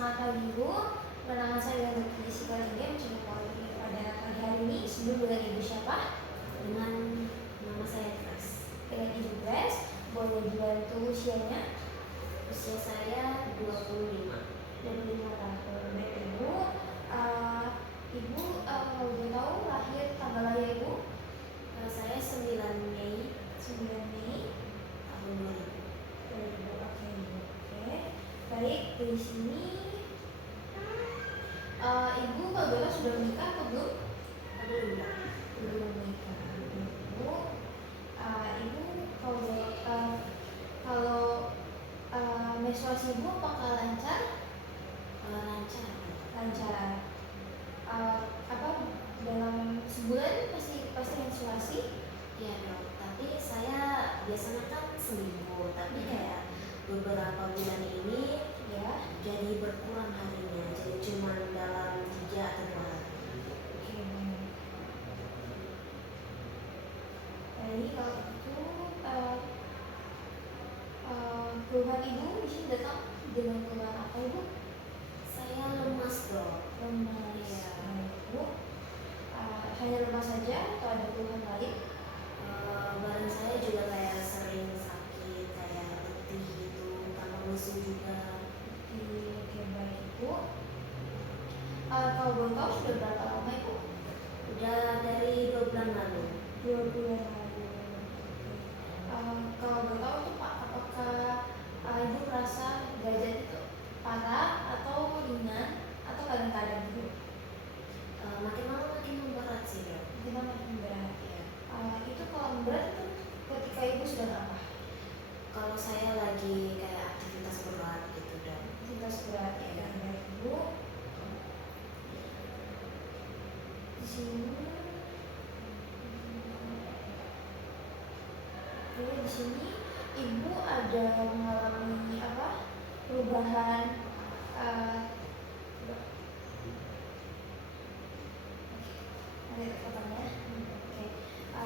Selamat pagi Ibu, nama saya Dr. Jessica Lingga mencoba Polri pada pagi hari ini. Sebelum dengan Ibu siapa? Dengan nama saya Fras. Dengan Ibu Fras, boleh dibantu usianya? Usia saya 25 tahun. Baik Ibu, Ibu boleh tahu tanggal lahir Ibu? Saya 9 Mei 9 Mei tahun 2000. Oke. Baik, di sini Ibu kalau boleh sudah menikah atau belum? Belum menikah. Ibu, kalau menstruasi Ibu apakah lancar? Lancar. Dalam sebulan pasti menstruasi? Iya dok, tapi saya biasanya kan seminggu, tapi kayak beberapa bulan ini Ya. jadi berkurang harinya, jadi cuma dalam 3 atau 4 hari. Oke. Jadi kalau itu keluhan Ibu di sini datang dengan keluhan apa Ibu? Saya lemas dok. Lemas. Iya. Ibu hanya lemas saja atau ada keluhan lain? Badan saya juga kayak sering sakit, kayak letih gitu, karena musuh juga. Oke, baik Ibu. Kalau boleh tahu sudah berapa lama Ibu? Udah dari 2 bulan lalu. 2 bulan lalu. Kalau boleh tahu tuh Pak, apakah Ibu merasa derajat itu parah atau ringan atau kadang-kadang gitu? Makin lama makin memberat sih dok. Kita makin berat. Ya. Itu kalau berat itu ketika Ibu sedang apa? Kalau saya lagi kayak aktivitas berat gitu dok. Aktivitas berat ya. Baik Ibu. Di sini. Di sini Ibu ada mengalami perubahan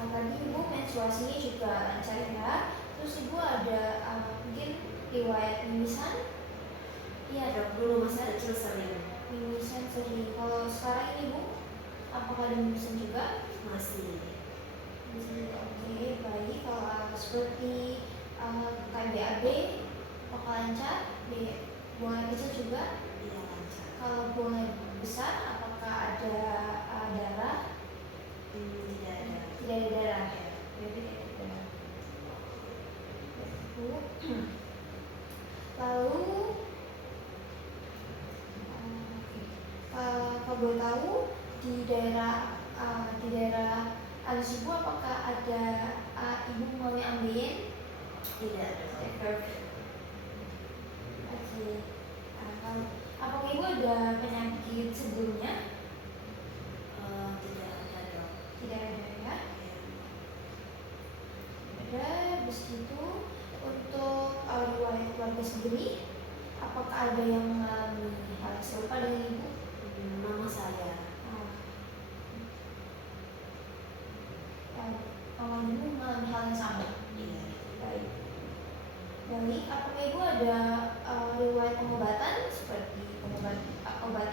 tadi Ibu menstruasinya juga lancar ya. Terus Ibu ada mungkin riwayat mimisan? Iya dok, dulu masa kecil sering. Mimisan sering. Kalau sekarang ini Ibu, apakah ada mimisan juga? Masih. Oke, baik. Kalau seperti KBAB, apakah lancar? Buang air kecil juga? Iya lancar. Kalau buang air besar, apakah ada darah? Tidak ada. Tidak ada darah. Berarti tidak ada darah. Lalu kalau boleh tahu di daerah alis Ibu apakah ada Ibu mengalami ambien? Tidak ada. Oke. Apakah Ibu ada penyakit sebelumnya? Tidak ada dok. Tidak ada ya. Ada. Habis itu untuk riwayat keluarga sendiri, apakah ada yang mengalami hal serupa dengan Ibu? Mama saya. Mama Ibu mengalami hal yang sama? Iya. Baik. Apakah Ibu ada riwayat pengobatan seperti obat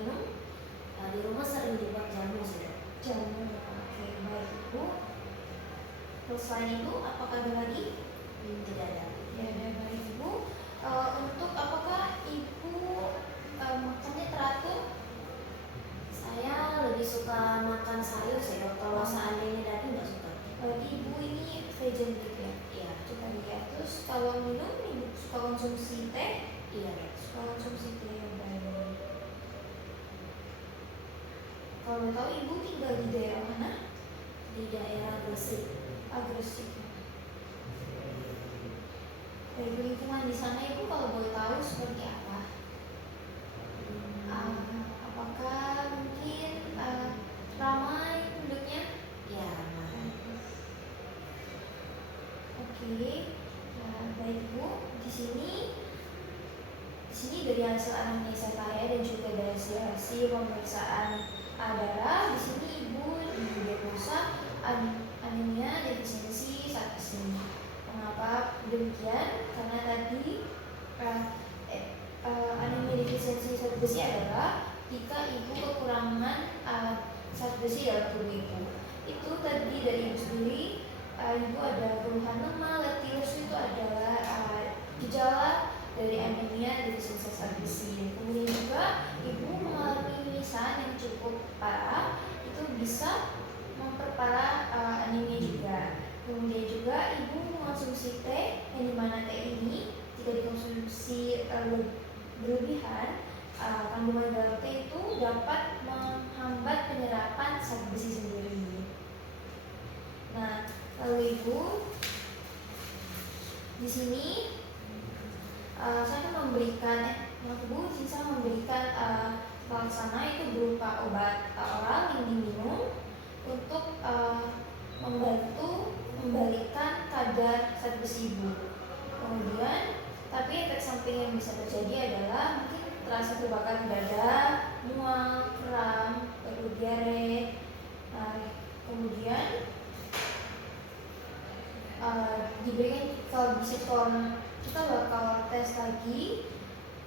minum? Di rumah sering dibuat jamu sih dok. Jamu. Oke, baik Ibu. Terus selain itu, apakah ada lagi? Tidak ada. Ya, ada baik Ibu. Untuk apakah Ibu makannya teratur? Saya lebih suka makan sayur sih dok. Kalau seandainya daging nggak suka. Berarti Ibu ini vegan gitu ya? Iya. Suka ya. Terus kalau minum, Ibu suka konsumsi teh? Iya dok. Suka konsumsi teh. Baik. Kalau boleh tahu Ibu tinggal di daerah mana? Di daerah Gresik. Gresik. Dari lingkungan di sana Ibu kalau boleh tahu seperti apa? Apakah mungkin ramai penduduknya? Iya ramai. Oke. Baik Ibu, di sini dari hasil anamnesa saya dan juga dari hasil pemeriksaan darah, di sini Ibu didiagnosa anemia defisiensi zat besi. Mengapa demikian? Karena tadi besi adalah jika ibu kekurangan zat besi dalam tubuh ibu. Itu tadi dari ibu sendiri. Ibu ada keluhan lemah, letih, lesu, itu adalah gejala dari anemia defisiensi zat besi. Kemudian juga ibu mengalami mimisan yang cukup parah, itu bisa memperparah anemia juga. Kemudian juga ibu mengonsumsi teh, yang dimana teh ini jika dikonsumsi berlebihan, kandungan dalam teh itu dapat menghambat penyerapan zat besi sendiri. Nah, lalu ibu di sini saya akan memberikan saya memberikan pelaksana itu berupa obat oral yang diminum untuk membantu membalikkan kadar zat besi ibu. Kemudian, tapi efek samping yang bisa terjadi adalah mungkin terasa terbakar dada, mual, kram, lalu diare. Kemudian diberikan kalau bisa kita bakal tes lagi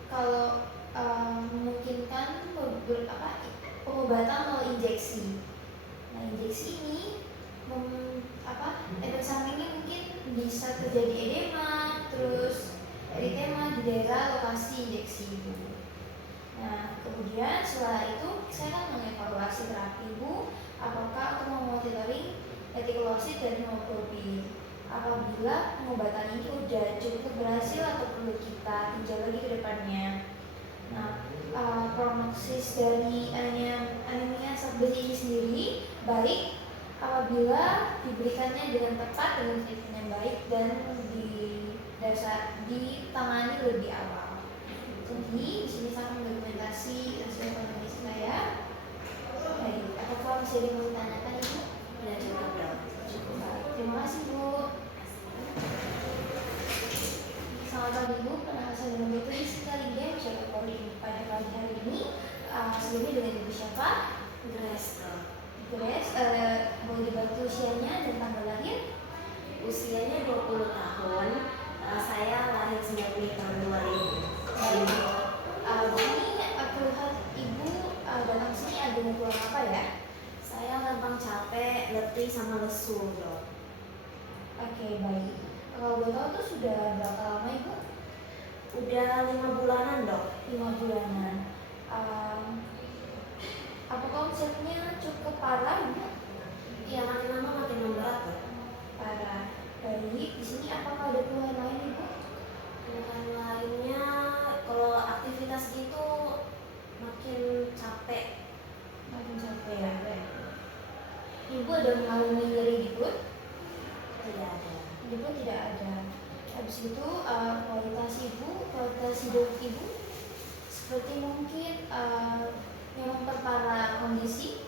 kalau memungkinkan pengobatan melalui injeksi. Nah, injeksi ini efek sampingnya mungkin bisa terjadi edema, terus eritema di daerah lokasi injeksi ibu. Nah, kemudian setelah itu saya akan mengevaluasi terapi ibu, apakah untuk memonitoring retikulosit dan hemoglobin. Apabila pengobatan ini udah cukup berhasil atau perlu kita tinjau lagi ke depannya. Nah, prognosis dari anemia zat besi ini sendiri baik apabila diberikannya dengan tepat, dengan treatment yang baik, dan ditangani lebih awal. Jadi di sini saya mendokumentasi hasil analisis saya. Baik, apakah masih ada yang mau ditanyakan ibu? Ya, cukup. Terima kasih Bu. Selamat pagi Bu, perkenalkan saya dengan Bu sekali dia mencoba Polri pada pagi hari ini. Sebelumnya dengan ibu siapa? Grace. Boleh dibantu usianya dan tanggal lahir? Usianya 20 tahun. Saya lahir 9 tahun 2000. Ini keluhan ibu datang sini ada keluhan apa ya? Saya gampang capek, letih, sama lesu, Dok. Oke, baik. Kalau boleh tahu tuh sudah berapa lama ibu? Udah 5 bulanan, Dok. 5 bulanan. Apa konsepnya cukup parah ibu? Ya, makin lama makin memberat, Dok. Parah. Baik, di sini apakah ada keluhan lain ibu? Keluhan lainnya, kalau aktivitas gitu makin capek. Makin capek ya. Ibu ada mengalami nyeri di perut? Tidak ada. Di perut tidak ada. Habis itu kualitas hidup ibu seperti mungkin yang memperparah kondisi,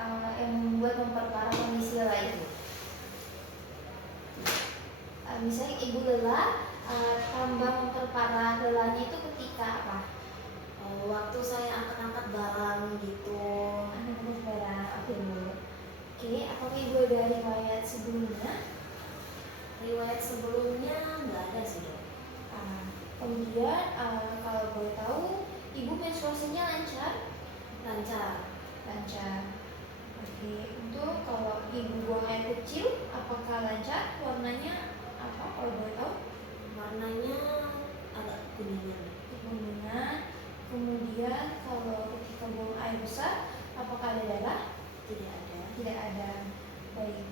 yang membuat memperparah kondisi lelah ibu. Misalnya ibu lelah, tambah memperparah lelahnya itu ketika apa? Waktu saya angkat-angkat barang gitu. Angkat barang, oke Bu. Oke, apakah ibu ada riwayat sebelumnya? Riwayat sebelumnya nggak ada sih, Dok. Kemudian kalau boleh tahu, ibu menstruasinya lancar? Lancar. Oke, untuk kalau ibu buang air kecil, apakah lancar? Warnanya apa? Kalau boleh tahu? Warnanya agak kuningan. Kuningan. Kemudian kalau ketika buang air besar, apakah ada darah? Tidak ada. Baik.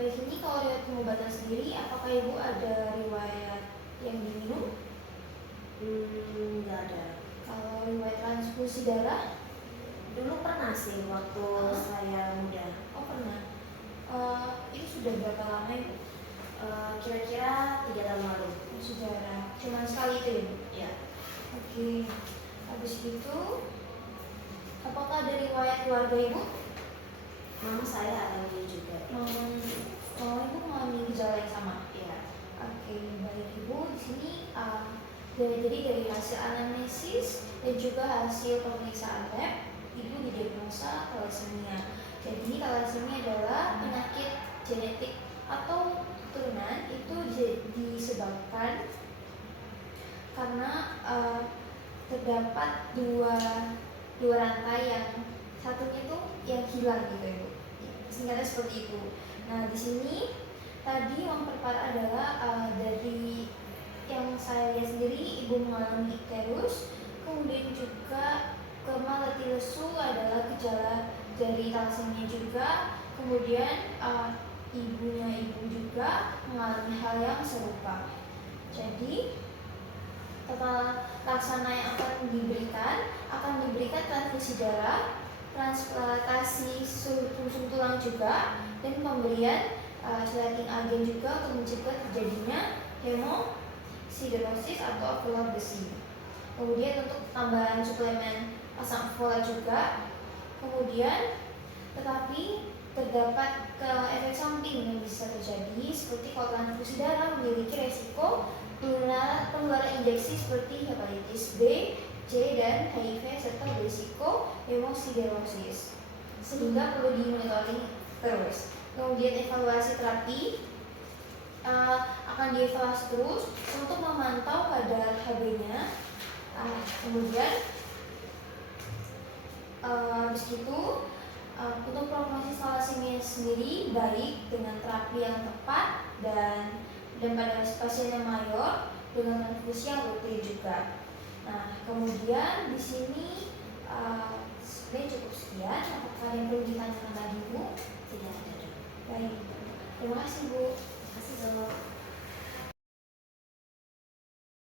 Ini kalau riwayat pengobatan sendiri, apakah ibu ada riwayat yang diminum? Nggak ada. Kalau riwayat transfusi darah? Dulu pernah sih waktu saya muda. Oh pernah. Ini sudah berapa lama ibu? Kira-kira 3 tahun lalu. Sejarah. Cuma sekali itu ya Bu? Ya. Oke. Habis itu, apakah ada riwayat keluarga ibu? Mama saya alami juga. Mama ibu mengalami gejala yang sama? Iya. Oke, baik ibu. Di sini dari hasil anamnesis dan juga hasil pemeriksaan lab, ibu didiagnosa thalassemia. Jadi thalassemia adalah penyakit genetik atau keturunan, itu disebabkan karena terdapat dua rantai yang satunya itu yang hilang gitu Ibu. Singkatnya seperti itu. Nah di sini tadi yang memperparah adalah dari yang saya lihat sendiri Ibu mengalami icterus, kemudian juga kema letih lesu adalah gejala dari thalassemia juga, kemudian ibunya ibu juga mengalami hal yang serupa. Jadi tata laksana yang akan diberikan transfusi darah, transplantasi sum tulang juga, dan pemberian chelating agen juga untuk mencegah terjadinya hemosiderosis atau keluar besi. Kemudian untuk tambahan suplemen asam folat juga. Kemudian tetapi terdapat efek samping yang bisa terjadi seperti kalau transfusi darah memiliki resiko penularan infeksi seperti hepatitis B, C, dan HIV serta berisiko hemosiderosis sehingga perlu dimonitoring terus. Kemudian evaluasi terapi akan dievaluasi terus untuk memantau kadar Hb-nya. Kemudian habis itu untuk prognosis thalassemia sendiri baik dengan terapi yang tepat dan pada pasien yang mayor dengan transfusi yang rutin juga. Nah, kemudian di sini sebenarnya cukup sekian. Apakah ada yang perlu ditanyakan lagi, Bu? Tidak ada. Baik. Terima kasih, Bu. Terima kasih, Dok.